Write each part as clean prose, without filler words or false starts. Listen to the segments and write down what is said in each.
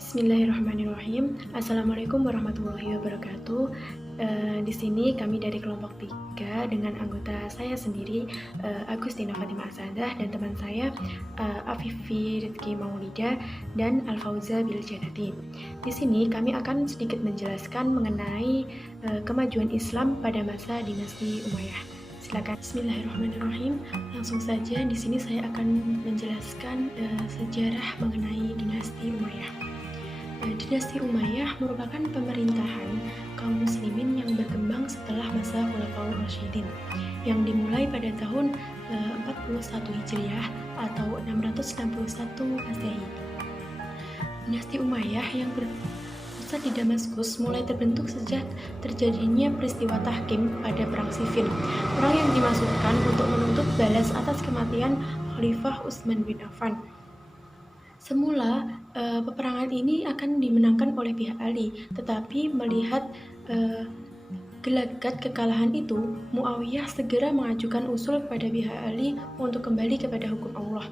Bismillahirrahmanirrahim. Assalamualaikum warahmatullahi wabarakatuh. Di sini kami dari kelompok 3 dengan anggota saya sendiri, Agustina Fatimah Asadah, dan teman saya, Afifi Rizky Maulida dan Alfauza Biljanati. Di sini kami akan sedikit menjelaskan mengenai kemajuan Islam pada masa dinasti Umayyah. Silakan. Bismillahirrahmanirrahim. Langsung saja di sini saya akan menjelaskan sejarah mengenai dinasti Umayyah. Dinasti Umayyah merupakan pemerintahan kaum muslimin yang berkembang setelah masa Khulafaur Rasyidin yang dimulai pada tahun 41 Hijriah atau 661 Masehi. Dinasti Umayyah yang berpusat di Damaskus mulai terbentuk sejak terjadinya peristiwa Tahkim pada Perang Siffin, perang yang dimaksudkan untuk menuntut balas atas kematian Khalifah Utsman bin Affan. Semula, peperangan ini akan dimenangkan oleh pihak Ali, tetapi melihat gelagat kekalahan itu, Muawiyah segera mengajukan usul kepada pihak Ali untuk kembali kepada hukum Allah.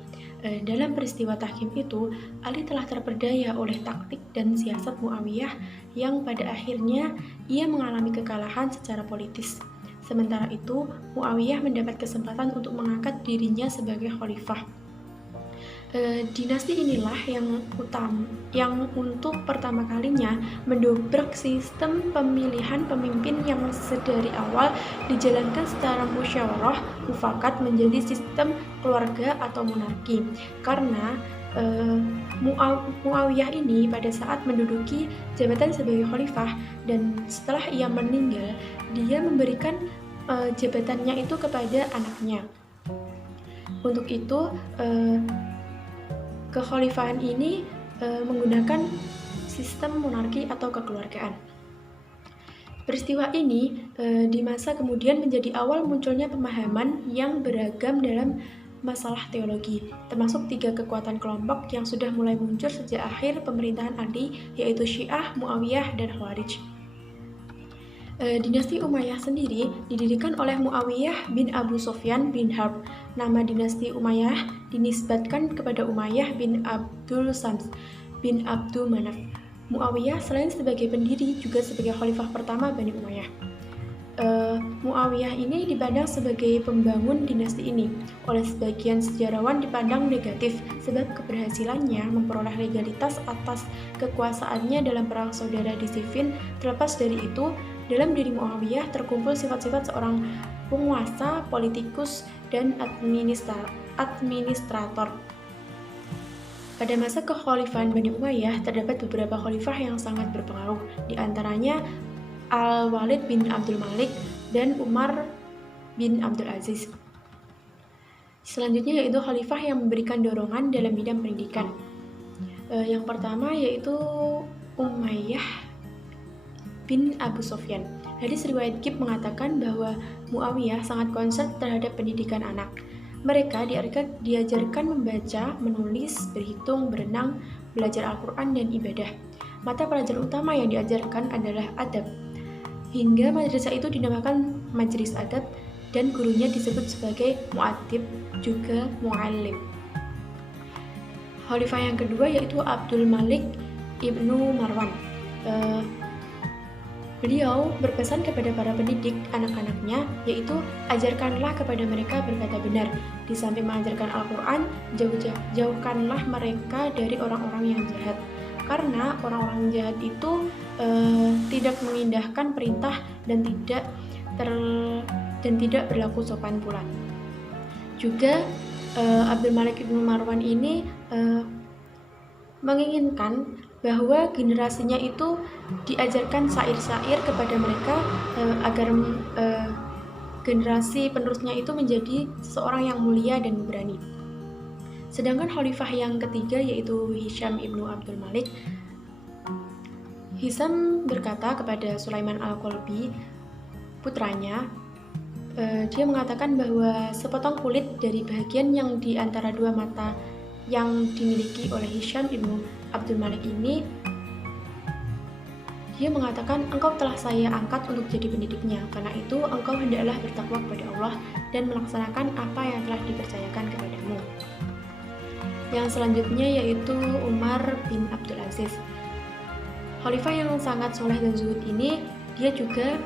Dalam peristiwa Tahkim itu, Ali telah terperdaya oleh taktik dan siasat Muawiyah yang pada akhirnya ia mengalami kekalahan secara politis. Sementara itu, Muawiyah mendapat kesempatan untuk mengangkat dirinya sebagai khalifah. Dinasti inilah yang untuk pertama kalinya mendobrak sistem pemilihan pemimpin yang sedari awal dijalankan secara musyawarah mufakat menjadi sistem keluarga atau monarki. Karena Muawiyah ini pada saat menduduki jabatan sebagai khalifah dan setelah ia meninggal, dia memberikan jabatannya itu kepada anaknya. Untuk itu, kekhalifahan ini menggunakan sistem monarki atau kekeluargaan. Peristiwa ini di masa kemudian menjadi awal munculnya pemahaman yang beragam dalam masalah teologi, termasuk 3 kekuatan kelompok yang sudah mulai muncul sejak akhir pemerintahan Ali, yaitu Syiah, Muawiyah, dan Khawarij. Dinasti Umayyah sendiri didirikan oleh Muawiyah bin Abu Sufyan bin Harb. Nama dinasti Umayyah dinisbatkan kepada Umayyah bin Abdul Shams bin Abdul Manaf. Muawiyah selain sebagai pendiri juga sebagai khalifah pertama Bani Umayyah. Muawiyah ini dipandang sebagai pembangun dinasti ini. Oleh sebagian sejarawan dipandang negatif sebab keberhasilannya memperoleh legalitas atas kekuasaannya dalam perang saudara di Siffin. Terlepas dari itu, dalam diri Muawiyah terkumpul sifat-sifat seorang penguasa, politikus, dan administrator. Pada masa kekhalifahan Bani Umayyah terdapat beberapa khalifah yang sangat berpengaruh, di antaranya Al-Walid bin Abdul Malik dan Umar bin Abdul Aziz. Selanjutnya yaitu khalifah yang memberikan dorongan dalam bidang pendidikan. Yang pertama yaitu Umayyah bin Abu Sufyan. Hadis riwayat Qib mengatakan bahwa Muawiyah sangat concern terhadap pendidikan anak. Mereka diajarkan membaca, menulis, berhitung, berenang, belajar Al-Quran, dan ibadah. Mata pelajaran utama yang diajarkan adalah adab. Hingga madrasah itu dinamakan Majelis Adab dan gurunya disebut sebagai mu'addib, juga mu'allim. Khalifah yang kedua yaitu Abdul Malik ibnu Marwan. Beliau berpesan kepada para pendidik anak-anaknya, yaitu ajarkanlah kepada mereka berkata benar. Di samping mengajarkan Al-Quran, jauhkanlah mereka dari orang-orang yang jahat. Karena orang-orang jahat itu tidak mengindahkan perintah dan tidak berlaku sopan pula. Juga Abdul Malik ibnu Marwan ini menginginkan bahwa generasinya itu diajarkan syair-syair kepada mereka agar generasi penerusnya itu menjadi seorang yang mulia dan berani. Sedangkan khalifah yang ketiga yaitu Hisham ibnu Abdul Malik. Hisham berkata kepada Sulaiman Al-Qalbi, putranya, dia mengatakan bahwa sepotong kulit dari bagian yang di antara 2 mata yang dimiliki oleh Hisham ibnu Abdul Malik ini, dia mengatakan, engkau telah saya angkat untuk jadi pendidiknya, karena itu engkau hendaklah bertakwa kepada Allah dan melaksanakan apa yang telah dipercayakan kepadamu. Yang selanjutnya yaitu Umar bin Abdul Aziz. Khalifah yang sangat soleh dan zuhud ini, dia juga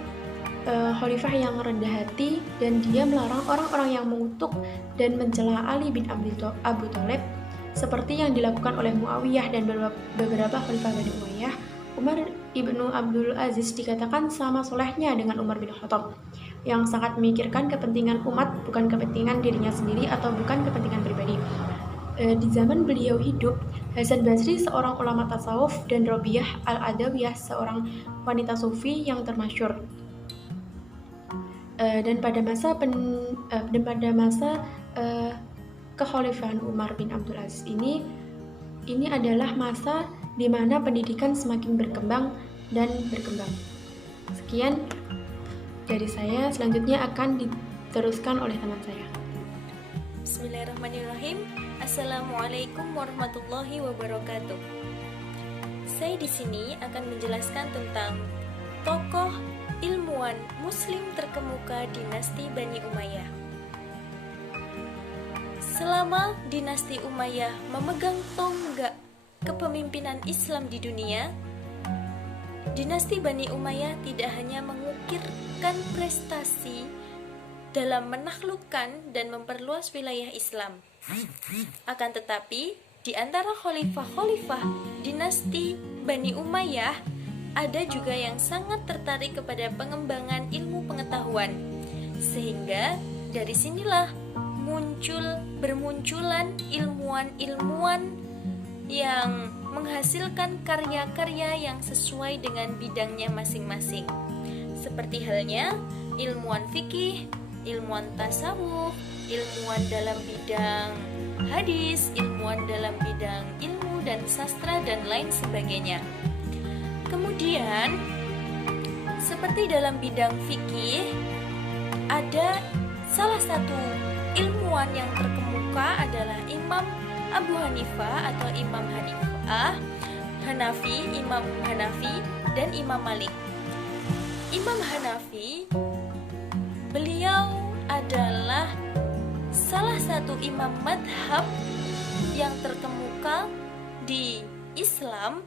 khalifah yang rendah hati, dan dia melarang orang-orang yang mengutuk dan mencela Ali bin Abu Thalib seperti yang dilakukan oleh Muawiyah dan beberapa khalifah Bani Umayyah. Umar ibnu Abdul Aziz dikatakan sama solehnya dengan Umar bin Khattab, yang sangat memikirkan kepentingan umat, bukan kepentingan dirinya sendiri atau bukan kepentingan pribadi. Di zaman beliau hidup, Hasan Basri seorang ulama tasawuf dan Rabi'ah al-Adawiyah seorang wanita sufi yang termasyhur. Dan pada masa kekhalifahan Umar bin Abdul Aziz ini adalah masa di mana pendidikan semakin berkembang dan berkembang. Sekian dari saya, selanjutnya akan diteruskan oleh teman saya. Bismillahirrahmanirrahim. Assalamualaikum warahmatullahi wabarakatuh. Saya di sini akan menjelaskan tentang tokoh ilmuwan muslim terkemuka dinasti Bani Umayyah. Selama dinasti Umayyah memegang tonggak kepemimpinan Islam di dunia, dinasti Bani Umayyah tidak hanya mengukirkan prestasi dalam menaklukkan dan memperluas wilayah Islam. Akan tetapi, di antara khalifah-khalifah dinasti Bani Umayyah, ada juga yang sangat tertarik kepada pengembangan ilmu pengetahuan, sehingga dari sinilah bermunculan ilmuwan-ilmuwan yang menghasilkan karya-karya yang sesuai dengan bidangnya masing-masing, seperti halnya ilmuwan fikih, ilmuwan tasawuf, ilmuwan dalam bidang hadis, ilmuwan dalam bidang ilmu dan sastra, dan lain sebagainya. Kemudian, seperti dalam bidang fikih, ada salah satu ilmuwan yang terkemuka adalah Imam Abu Hanifah atau Imam Hanafi, dan Imam Malik. Imam Hanafi, beliau adalah salah satu imam madhab yang terkemuka di Islam,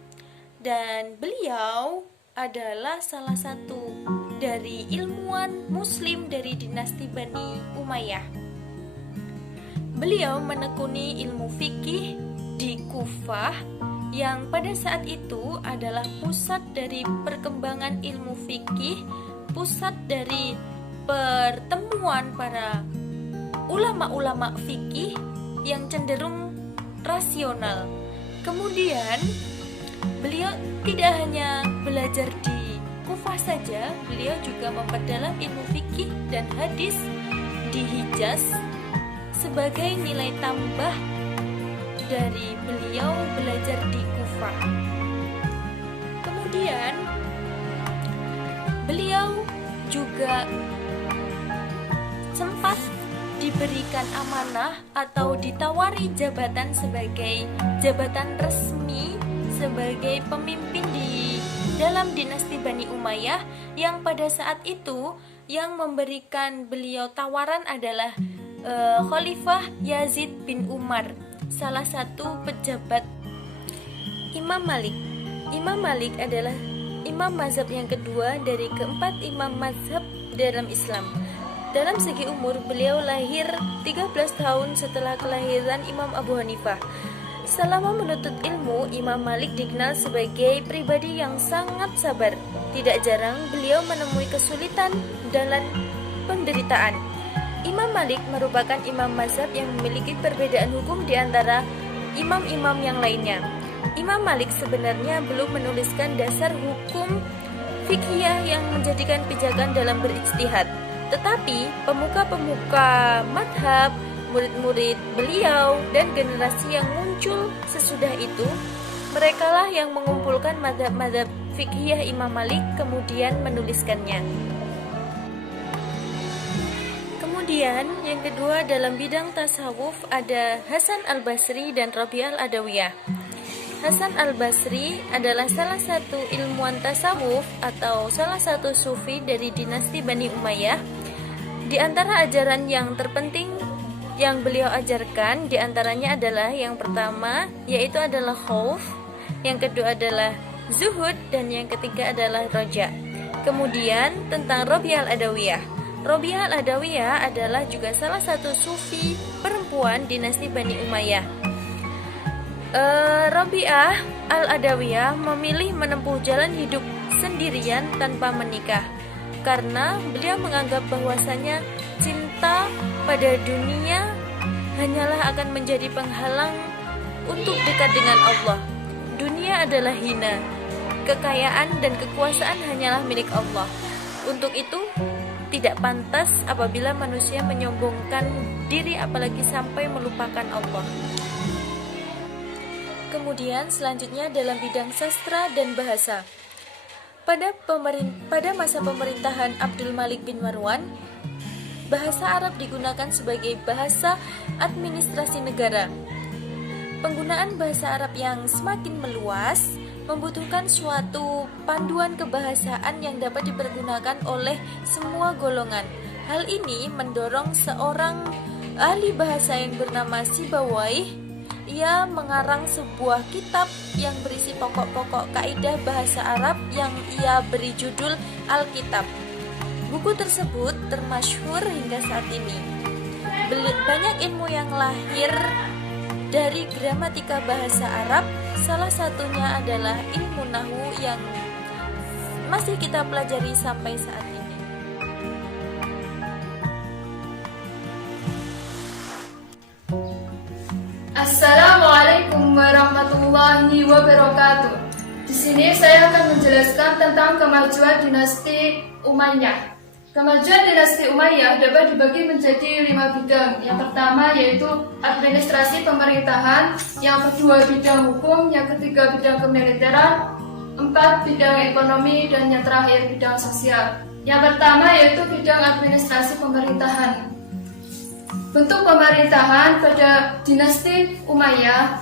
dan beliau adalah salah satu dari ilmuwan muslim dari dinasti Bani Umayyah. Beliau menekuni ilmu fikih di Kufah, yang pada saat itu adalah pusat dari perkembangan ilmu fikih, pusat dari pertemuan para ulama-ulama fikih yang cenderung rasional. Kemudian beliau tidak hanya belajar di Kufah saja, beliau juga memperdalam ilmu fikih dan hadis di Hijaz sebagai nilai tambah dari beliau belajar di Kufah. Kemudian beliau juga sempat diberikan amanah atau ditawari jabatan sebagai jabatan resmi sebagai pemimpin di dalam dinasti Bani Umayyah, yang pada saat itu yang memberikan beliau tawaran adalah Khalifah Yazid bin Umar, salah satu pejabat Imam Malik. Imam Malik adalah imam mazhab yang kedua dari keempat imam mazhab dalam Islam. Dalam segi umur, beliau lahir 13 tahun setelah kelahiran Imam Abu Hanifah. Selama menuntut ilmu, Imam Malik dikenal sebagai pribadi yang sangat sabar. Tidak jarang beliau menemui kesulitan dan penderitaan. Imam Malik merupakan imam mazhab yang memiliki perbedaan hukum di antara imam-imam yang lainnya. Imam Malik sebenarnya belum menuliskan dasar hukum fiqhiyah yang menjadikan pijakan dalam berijtihad. Tetapi pemuka-pemuka madhab, murid-murid beliau, dan generasi yang muncul sesudah itu, merekalah yang mengumpulkan madhab-madhab fiqhiyah Imam Malik kemudian menuliskannya. Kemudian yang kedua dalam bidang tasawuf ada Hasan al-Basri dan Rabi'ah al-Adawiyah. Hasan al-Basri adalah salah satu ilmuwan tasawuf atau salah satu sufi dari dinasti Bani Umayyah. Di antara ajaran yang terpenting yang beliau ajarkan diantaranya adalah yang pertama yaitu adalah khauf, yang kedua adalah zuhud, dan yang ketiga adalah roja. Kemudian tentang Robiah Al-Adawiyah. Robiah Al-Adawiyah adalah juga salah satu sufi perempuan dinasti Bani Umayyah. Robiah Al-Adawiyah memilih menempuh jalan hidup sendirian tanpa menikah karena beliau menganggap bahwasanya cinta pada dunia hanyalah akan menjadi penghalang untuk dekat dengan Allah. Dunia adalah hina, kekayaan dan kekuasaan hanyalah milik Allah. Untuk itu, tidak pantas apabila manusia menyombongkan diri apalagi sampai melupakan Allah. Kemudian selanjutnya dalam bidang sastra dan bahasa. Pada masa pemerintahan Abdul Malik bin Marwan, bahasa Arab digunakan sebagai bahasa administrasi negara. Penggunaan bahasa Arab yang semakin meluas membutuhkan suatu panduan kebahasaan yang dapat dipergunakan oleh semua golongan. Hal ini mendorong seorang ahli bahasa yang bernama Sibawayh. Ia mengarang sebuah kitab yang berisi pokok-pokok kaidah bahasa Arab yang ia beri judul Alkitab. Buku tersebut termasyhur hingga saat ini. Banyak ilmu yang lahir dari gramatika bahasa Arab, salah satunya adalah ilmu nahwu yang masih kita pelajari sampai saat ini. Assalamualaikum warahmatullahi wabarakatuh. Di sini saya akan menjelaskan tentang kemajuan dinasti Umayyah. Kemajuan dinasti Umayyah dapat dibagi menjadi 5 bidang. Yang pertama yaitu administrasi pemerintahan, yang kedua bidang hukum, yang ketiga bidang kemiliteran, 4 bidang ekonomi, dan yang terakhir bidang sosial. Yang pertama yaitu bidang administrasi pemerintahan. Bentuk pemerintahan pada dinasti Umayyah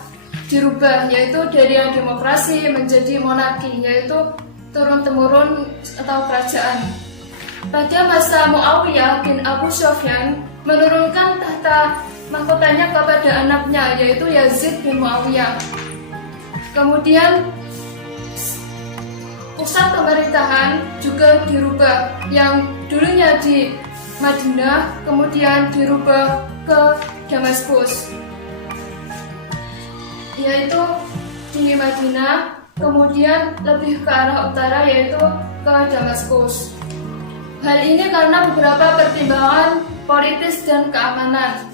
dirubah, yaitu dari yang demokrasi menjadi monarki, yaitu turun-temurun atau kerajaan. Pada masa Muawiyah bin Abu Sufyan menurunkan tahta mahkotanya kepada anaknya, yaitu Yazid bin Muawiyah. Kemudian pusat pemerintahan juga dirubah, yang dulunya di Madinah kemudian dirubah ke Damaskus, yaitu di Madinah kemudian lebih ke arah utara, yaitu ke Damaskus. Hal ini karena beberapa pertimbangan politis dan keamanan.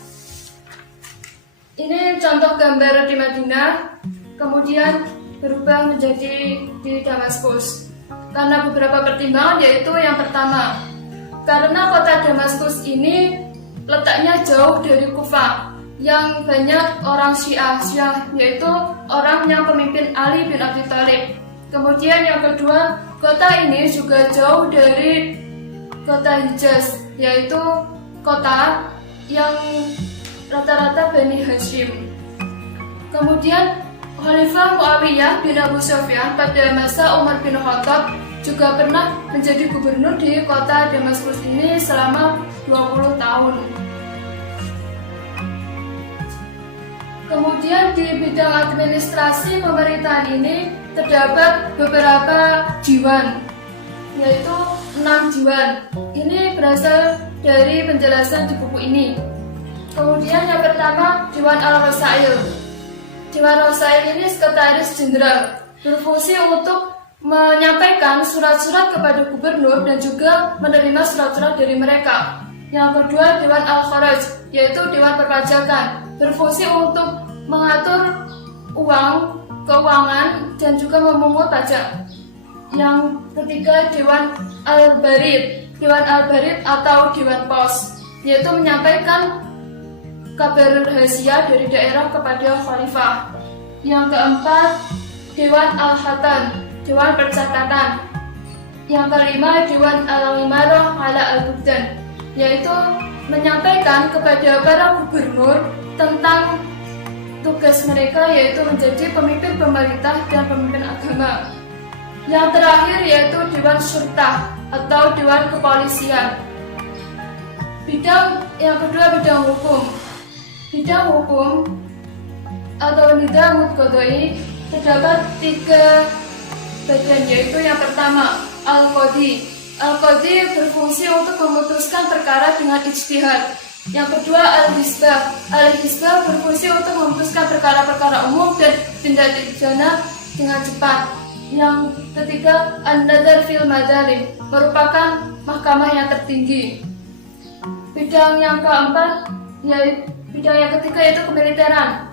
Ini contoh gambar di Madinah, kemudian berubah menjadi di Damaskus. Karena beberapa pertimbangan, yaitu yang pertama, karena kota Damaskus ini letaknya jauh dari Kufah, yang banyak orang Syiah, yaitu orang yang pemimpin Ali bin Abi Thalib. Kemudian yang kedua, kota ini juga jauh dari kota Hijaz, yaitu kota yang rata-rata Bani Hashim. Kemudian Khalifah Muawiyah bin Abu Sufyan pada masa Umar bin Khattab juga pernah menjadi gubernur di kota Damaskus ini selama 20 tahun. Kemudian di bidang administrasi pemerintahan ini terdapat beberapa diwan, yaitu 6 diwan. Ini berasal dari penjelasan di buku ini. Kemudian yang pertama, Diwan Al-Rasail. Diwan Al-Rasail ini sekretaris jenderal, berfungsi untuk menyampaikan surat-surat kepada gubernur dan juga menerima surat-surat dari mereka. Yang kedua, Dewan Al-Kharaj, yaitu Dewan Perpajakan, berfungsi untuk mengatur uang, keuangan, dan juga memungut pajak. Yang ketiga, Dewan Al-Barid. Dewan Al-Barid atau Dewan Pos, yaitu menyampaikan kabar rahasia dari daerah kepada khalifah. Yang keempat, Dewan Al-Hatan, Dewan Percatatan. Yang kelima, Dewan Al-Imarah ala Al-Bugdan, yaitu menyampaikan kepada para gubernur tentang tugas mereka, yaitu menjadi pemimpin pemerintah dan pemimpin agama. Yang terakhir yaitu Dewan Syurtah atau Dewan Kepolisian. Yang kedua, bidang hukum. Bidang hukum atau Nidamul Qadai terdapat 3 bagian, yaitu yang pertama Al-Qadhi. Al-Qadhi berfungsi untuk memutuskan perkara dengan ijtihad. Yang kedua Al-Hisbah. Al-Hisbah berfungsi untuk memutuskan perkara-perkara umum dan tindak pidana dengan cepat. Yang ketiga An-Nadhar fil Madhalim, merupakan mahkamah yang tertinggi. Bidang yang keempat bidang yang ketiga yaitu kemiliteran.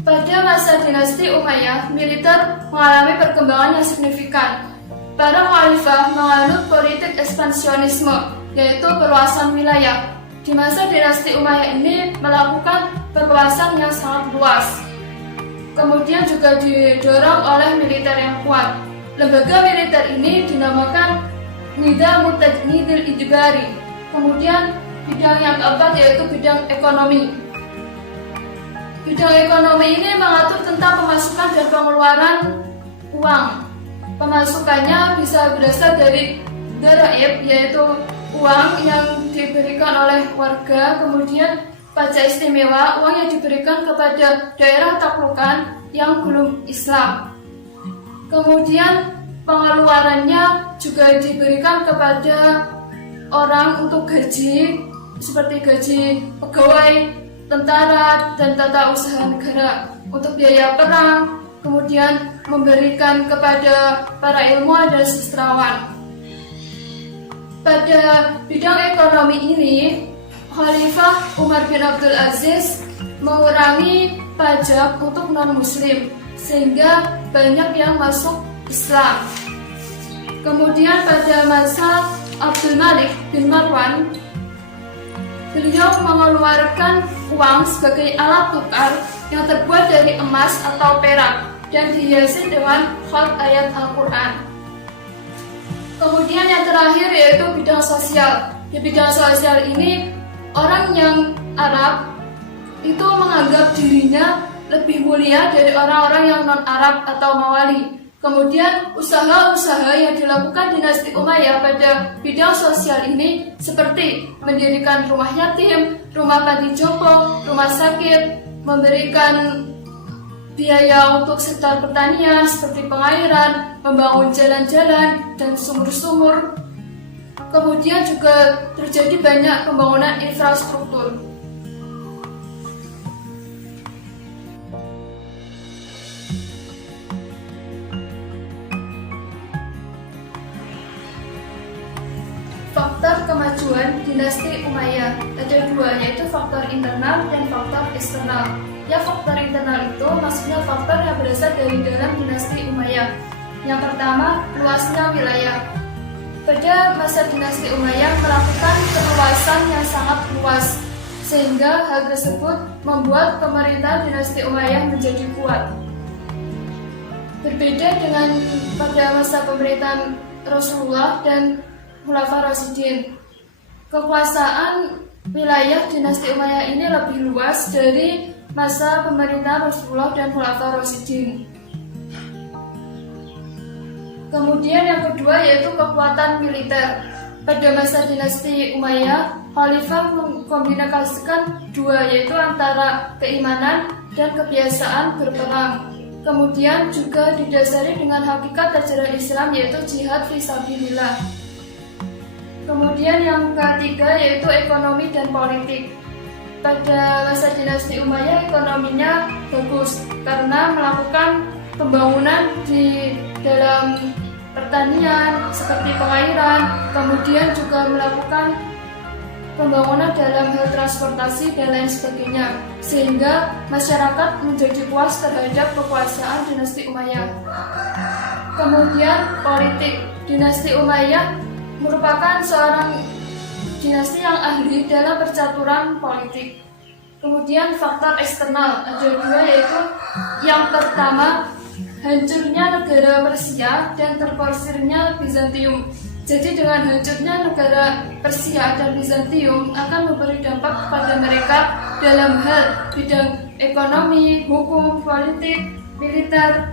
Pada masa dinasti Umayyah, militer mengalami perkembangan yang signifikan. Para khalifah menganut politik ekspansionisme, yaitu perluasan wilayah. Di masa dinasti Umayyah ini melakukan perluasan yang sangat luas. Kemudian juga didorong oleh militer yang kuat. Lembaga militer ini dinamakan Nidam Tajnidil Ijbari. Kemudian bidang yang keempat yaitu bidang ekonomi. Bidang ekonomi ini mengatur tentang pemasukan dan pengeluaran uang. Pemasukannya bisa berasal dari dharaib, yaitu uang yang diberikan oleh warga, kemudian pajak istimewa, uang yang diberikan kepada daerah taklukan yang belum Islam. Kemudian pengeluarannya juga diberikan kepada orang untuk gaji, seperti gaji pegawai, tentara, dan tata usaha negara, untuk biaya perang, kemudian memberikan kepada para ilmuwan dan sastrawan. Pada bidang ekonomi ini, Khalifah Umar bin Abdul Aziz mengurangi pajak untuk non-muslim, sehingga banyak yang masuk Islam. Kemudian pada masa Abdul Malik bin Marwan, beliau mengeluarkan uang sebagai alat tukar yang terbuat dari emas atau perak dan dihiasi dengan khat ayat Al-Quran. Kemudian yang terakhir yaitu bidang sosial. Di bidang sosial ini, orang yang Arab itu menganggap dirinya lebih mulia dari orang-orang yang non-Arab atau mawali. Kemudian usaha-usaha yang dilakukan dinasti Umayyah pada bidang sosial ini seperti mendirikan rumah yatim, rumah panti jompo, rumah sakit, memberikan biaya untuk sektor pertanian seperti pengairan, membangun jalan-jalan dan sumur-sumur. Kemudian juga terjadi banyak pembangunan infrastruktur. Faktor kemajuan dinasti Umayyah ada dua, yaitu faktor internal dan faktor eksternal. Ya, faktor internal itu maksudnya faktor yang berasal dari dalam dinasti Umayyah. Yang pertama, luasnya wilayah. Pada masa dinasti Umayyah melakukan perluasan yang sangat luas, sehingga hal tersebut membuat pemerintahan dinasti Umayyah menjadi kuat. Berbeda dengan pada masa pemerintahan Rasulullah dan Khulafaur Rasyidin, kekuasaan wilayah dinasti Umayyah ini lebih luas dari masa pemerintahan Rasulullah dan Khulafaur Rasyidin. Kemudian yang kedua yaitu kekuatan militer. Pada masa dinasti Umayyah, Khalifah mengkombinasikan dua, yaitu antara keimanan dan kebiasaan berperang. Kemudian juga didasari dengan hakikat ajaran Islam, yaitu jihad fisabilillah. Kemudian yang ketiga yaitu ekonomi dan politik. Pada masa dinasti Umayyah ekonominya bagus karena melakukan pembangunan di dalam pertanian seperti pengairan, kemudian juga melakukan pembangunan dalam hal transportasi dan lain sebagainya, sehingga masyarakat menjadi puas terhadap kekuasaan dinasti Umayyah. Kemudian politik. Dinasti Umayyah merupakan seorang dinasti yang ahli dalam percaturan politik. Kemudian faktor eksternal ada dua, yaitu yang pertama hancurnya negara Persia dan terporsirnya Bizantium. Jadi dengan hancurnya negara Persia dan Bizantium akan memberi dampak kepada mereka dalam hal bidang ekonomi, hukum, politik, militer,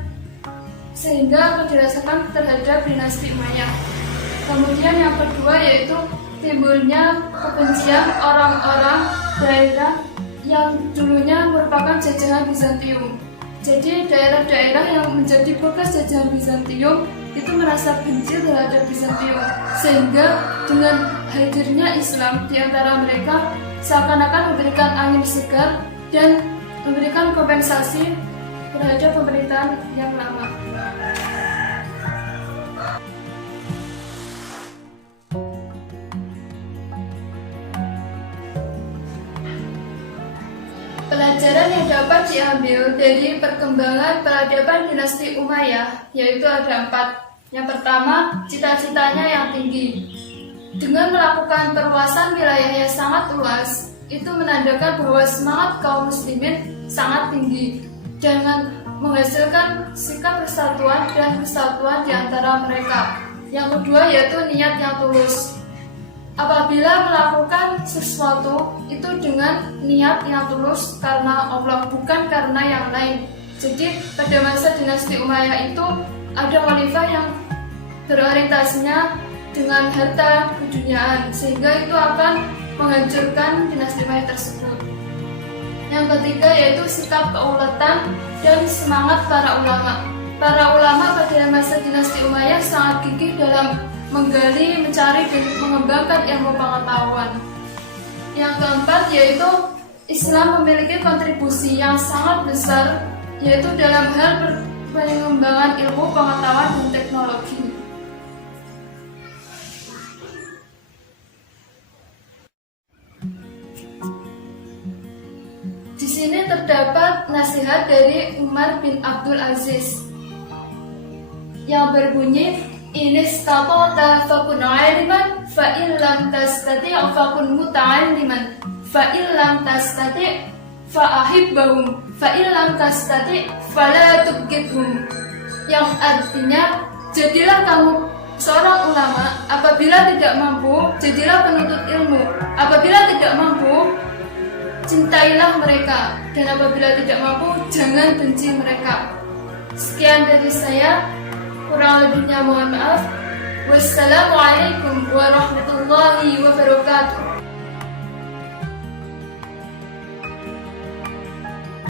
sehingga akan dirasakan terhadap dinasti Umayyah. Kemudian yang kedua yaitu timbulnya kebencian orang-orang daerah yang dulunya merupakan jajahan Bizantium. Jadi daerah-daerah yang menjadi bekas jajahan Bizantium itu merasa benci terhadap Bizantium, sehingga dengan hadirnya Islam di antara mereka seakan-akan memberikan angin segar dan memberikan kompensasi terhadap pemerintahan yang lama. Pelajaran yang dapat diambil dari perkembangan peradaban dinasti Umayyah yaitu ada 4. Yang pertama, cita-citanya yang tinggi. Dengan melakukan perluasan wilayah yang sangat luas, itu menandakan bahwa semangat kaum muslimin sangat tinggi dengan menghasilkan sikap persatuan dan kesatuan di antara mereka. Yang kedua yaitu niat yang tulus. Apabila melakukan sesuatu itu dengan niat yang tulus karena Allah, bukan karena yang lain. Jadi pada masa dinasti Umayyah itu ada khalifah yang berorientasinya dengan harta keduniaan, sehingga itu akan menghancurkan dinasti Umayyah tersebut. Yang ketiga yaitu sikap keulatan dan semangat para ulama. Para ulama pada masa dinasti Umayyah sangat gigih dalam menggali, mencari, dan mengembangkan ilmu pengetahuan. Yang keempat yaitu Islam memiliki kontribusi yang sangat besar yaitu dalam hal pengembangan ilmu pengetahuan dan teknologi. Di sini terdapat nasihat dari Umar bin Abdul Aziz yang berbunyi, "In istata'ta fakun 'aliman, fa in lam tastati' fakun muta'alliman, fa in lam tastati' fa ahibbahum, fa in lam tastati' fala tubghidhum." Yang artinya, jadilah kamu seorang ulama, apabila tidak mampu, jadilah penuntut ilmu. Apabila tidak mampu, cintailah mereka, dan apabila tidak mampu, jangan benci mereka. Sekian dari saya, kurang lebihnya mohon maaf. Wassalamualaikum warahmatullahi wabarakatuh.